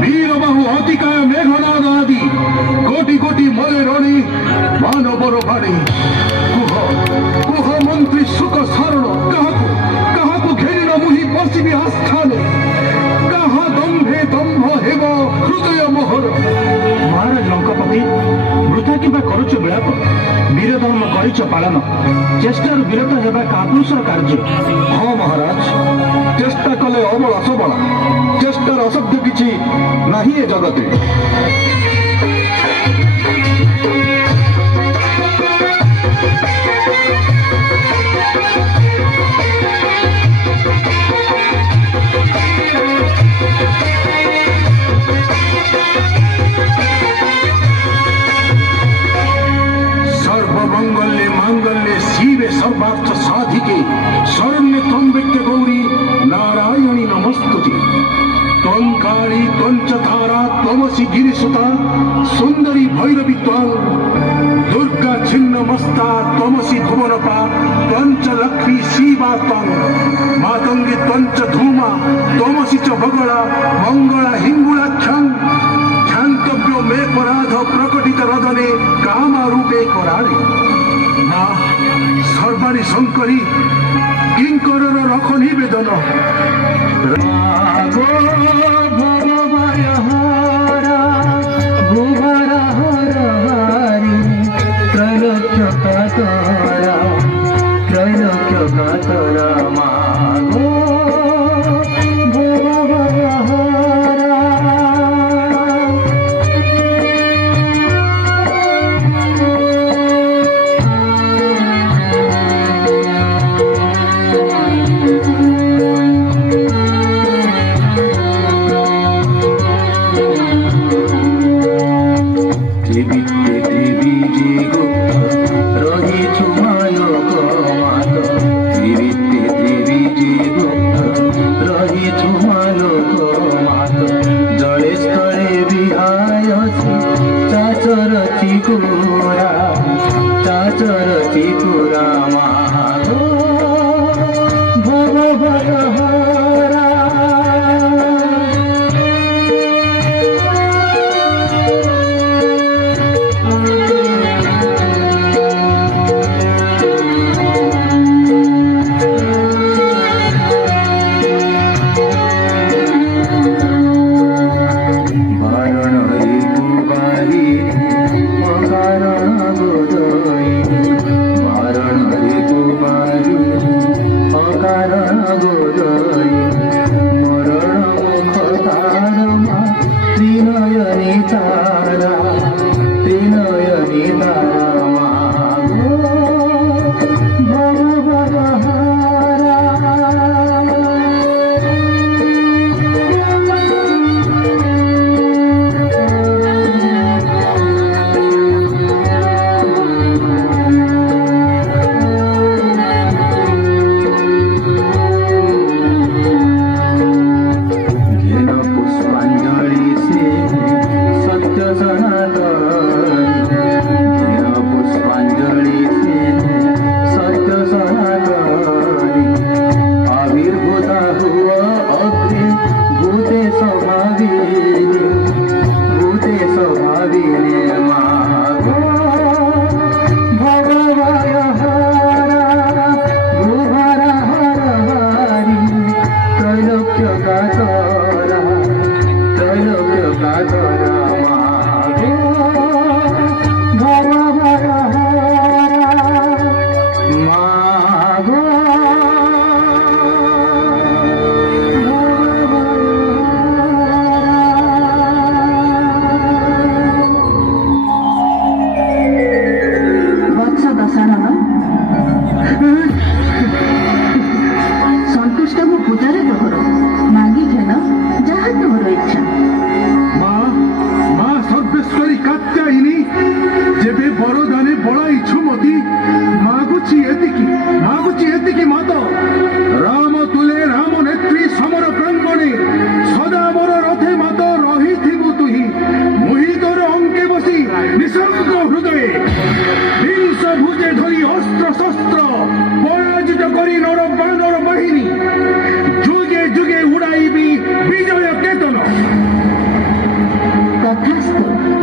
वीरबाहु अतिकाय मेघनाद आदि कोटि कोटि मले रणी मानवर बाणी कुह कुह मंत्री सुख सारण काहाकु घेरी न मुहि बसिबि आस्थाने कहा दम्भे दम्भ हेब हृदय मोहर। महाराज लंकापति वृथा किंवा करुच विलाप वीर धर्म करिच पालन चेष्टार विरत हेबा कापुरुषर कार्य। हाँ महाराज चेष्टा कले अबला सबला चेष्टार अशब्द किछि नाही ए जगते। सर्वमंगल्ये मांगल्ये शिवे सर्वार्थ साधिके शरण्ये त्र्यंबके गौरी नारायणी नमस्तुते। त्वं काली त्वं च तारा त्वमसि गिरिसुता सुंदरी भैरवी त्वं दुर्गा छिन्नमस्ता त्वमसि भुवनपा त्वं च लक्ष्मी शिवा त्वं मातंगी त्वं च धूमा त्वमसि च बगला मंगला हिंगुलाख्यं ध्यान्तव्यो मे पराध प्रकटित रदने कामारूपे कराळे। माँ सर्वाणी शंकरी किंकरर रख निवेदन।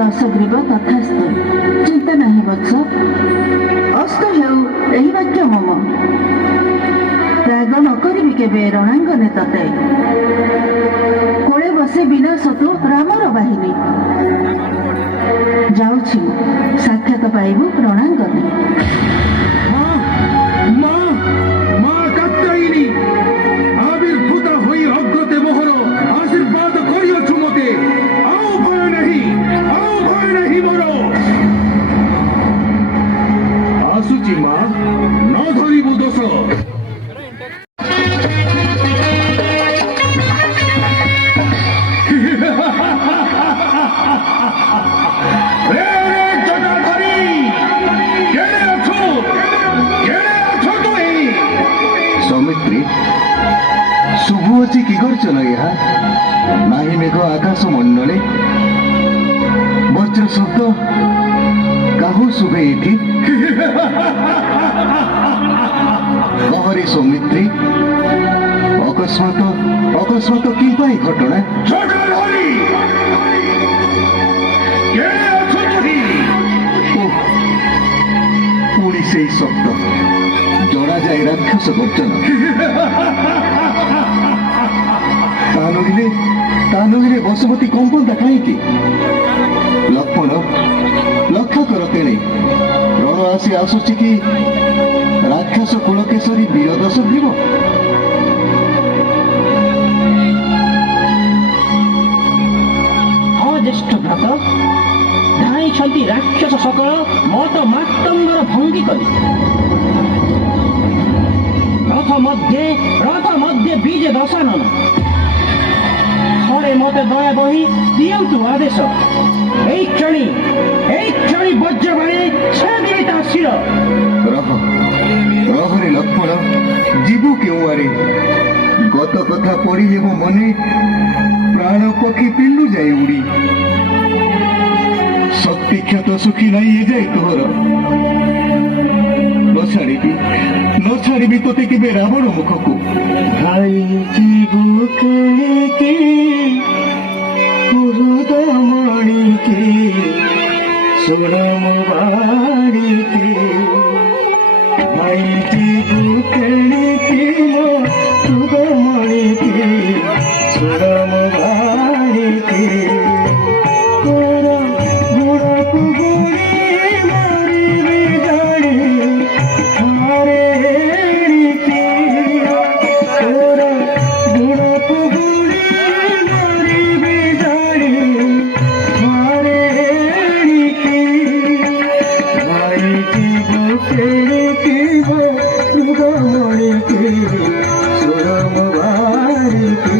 ଦଶଗ୍ରୀବ ତଥାସ୍ତୁ। ଚିନ୍ତା ନାହିଁ ବତ୍ସ, ଅସ୍ତ ହେଉ ଏହି ବାକ୍ୟ ମମ। ତ୍ୟାଗ ନ କରିବି କେବେ ରଣାଙ୍ଗନେ ତତେ, କୋଳେ ବସେ ବିନାଶ ତୁ ରାମର ବାହିନୀ। ଯାଉଛି ସାକ୍ଷାତ ପାଇବୁ ରଣାଙ୍ଗନେ। ଆବିର୍ଭୂତ ହୋଇ ଅଗ୍ରତେ ମୋହର ଆଶୀର୍ବାଦ କରିଅଛୁ ମତେ। ଆଉ ଭୟ ନାହିଁ ମୋର। ଆସୁଛି ମା, ନ ଧରିବୁ ଦୋଷ। ସୌମିତ୍ରୀ, ଶୁଭୁ ଅଛି କି କରୁଛ ନା ଏହା? ନାହିଁ ମେଘ ଆକାଶ ମଣ୍ଡଳେ, ବଜ୍ର ଶବ୍ଦ କାହୁ ଶୁଭେ ଏଠି? ମହରୀ ସୌମିତ୍ରୀ, ଅକସ୍ମାତ କି ପାଇଁ ଘଟଣା? ପୁଣି ସେଇ ଶବ୍ଦ, ଜଣାଯାଏ ରାକ୍ଷସ ଗର୍ଜନ। ତା ନୁହିଲେ ବସୁମତୀ କମ୍ପନ୍ତା କାହିଁକି? ଲକ୍ଷ୍ମଣ, ଲକ୍ଷ୍ୟ କର ତେଣେ, ରଣ ଆସୁଛି କି ରାକ୍ଷସ କୁଳକେଶରୀ ବୀର ଦଶଗ୍ରୀବ? ହଁ ଜ୍ୟେଷ୍ଠ ଭ୍ରାତ, ଧାଇଛନ୍ତି ରାକ୍ଷସ ସକଳ ମତ ମାତଙ୍ଗର ଭଙ୍ଗୀ କରି। ରଥ ମଧ୍ୟରେ ବିଜେ ଦଶାନନ। ଥରେ ମତେ ଦୟା ବହି ଦିଅନ୍ତୁ ଆଦେଶ। এই କ୍ଷଣି ବଜ୍ରବାଣୀ ଛେଦିବି ତା ଶିର। ରହରେ ଲକ୍ଷ୍ମଣ, ଯିବୁ କେଉଁ ଆଡ଼େ? ଗତ କଥା ପଡ଼ିଲେ ମୋ ମନେ, ପ୍ରାଣ ପକ୍ଷୀ ପିଲୁ ଯାଇ ଉଡ଼ି। ଶକ୍ତି କ୍ଷତ ସୁଖୀ ନାହିଁ ଏ ଯାଇ ତୋର। ନ ଛାଡ଼ିବି ତୋତେ କେବେ ରାବଣ ମୁଖକୁ। ମଣିକି ସୁର ମୋ ବାଡ଼ିକି, ଭାଇକି ବୁକେଣିକି ମୋ ସୁର ମଣିକି ସୁର ମୋ ବାଡ଼ିକି। ତୋର ଗୁଡ଼କୁ ଗୁଡ଼ି ମାରିବି ଜାଣି ମାରେ ଏଣିକି। ତୋର ଗୁଡ଼କୁ ଗୁଡ଼ି ମାରିବି ଜାଣି ମାରେ ଏଣିକି। ଭାଇକି ବୁକେଣିକି ମୋ ସୁର ମଣିକି ସୁର ମୋ ବାଡ଼ିକି।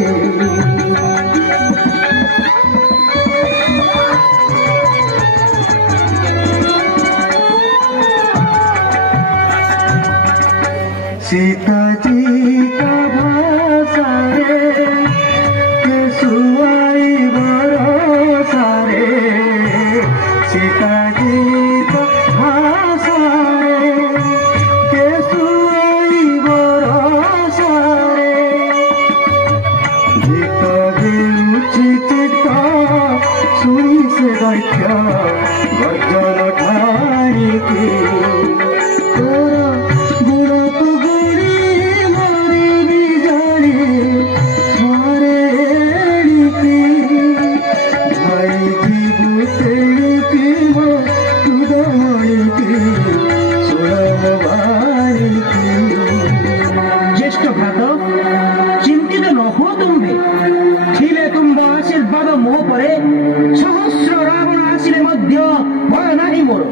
सीताजी का भाषा रे, केसुआई भरोसा रे। सीताजी का भाषा रे, केसुआई भरोसा रे। गीत देउछि चित्त सुनि से दैत्य गर्जन ठारिकी। জ্যেষ্ঠ ভ্রাত, চিন্তিত ন হো তুমি। ଥିଲେ ତୁମ୍ଭ ଆଶୀର୍ବାଦ ମୋ ପରେ, ସହସ୍ର ରାବଣ ଆସିଲେ ମଧ୍ୟ ଭୟ ନାହିଁ ମୋର।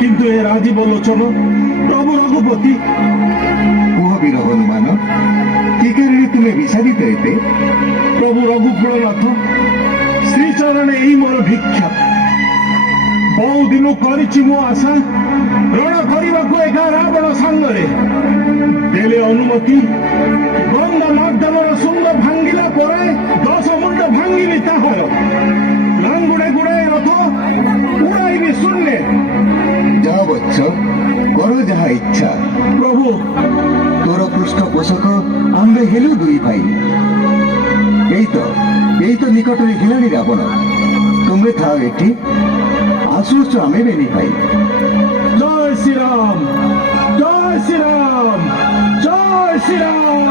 କିନ୍ତୁ ଏ ରାଜୀବ ଲୋଚନ ପ୍ରଭୁ ରଘୁପତି। କୁହ ବୀର ହନୁମାନ, କି କାରଣେ ତୁମେ ବିଷାଦିତ ଏତେ? ପ୍ରଭୁ ରଘୁକୁଳନାଥ, ଶ୍ରୀଚରଣେ ଏଇ ମୋର ଭିକ୍ଷା। ବହୁ ଦିନ କରିଛି ମୁଁ ଆଶା, ରଣ କରିବାକୁ ଏକା ରାବଣ ସାଙ୍ଗରେ। ଦେଲେ ଅନୁମତି, ଗନ୍ଧ ମାଧ୍ୟମର ଶୃଙ୍ଗ ଭାଙ୍ଗିଲା ପରେ 10 ମୁଣ୍ଡ ଭାଙ୍ଗିଲି ତାହାର। ଲାଙ୍ଗୁଡ଼େ ଗୁଡ଼ାଏ ରଥ ଉଡ଼ାଇବି ଶୂନ୍ୟ। ଯାହା ବତ୍ସ, କର ଯାହା ଇଚ୍ଛା। ପ୍ରଭୁ, ତୋର ପୃଷ୍ଠପୋଷକ ଆମ୍ଭେ ହେଲୁ ଦୁଇ ଭାଇ। ଏଇ ତ ନିକଟରେ ହେଲାଣି ରାବଣ। ତୁମେ ଥାଅ ଏଠି, ଆସୁଛୁ ଆମେ ବେନି ଭାଇ। ଜୟ ଶ୍ରୀରାମ, ଜୟ ଶ୍ରୀରାମ, ଜୟ ଶ୍ରୀରାମ।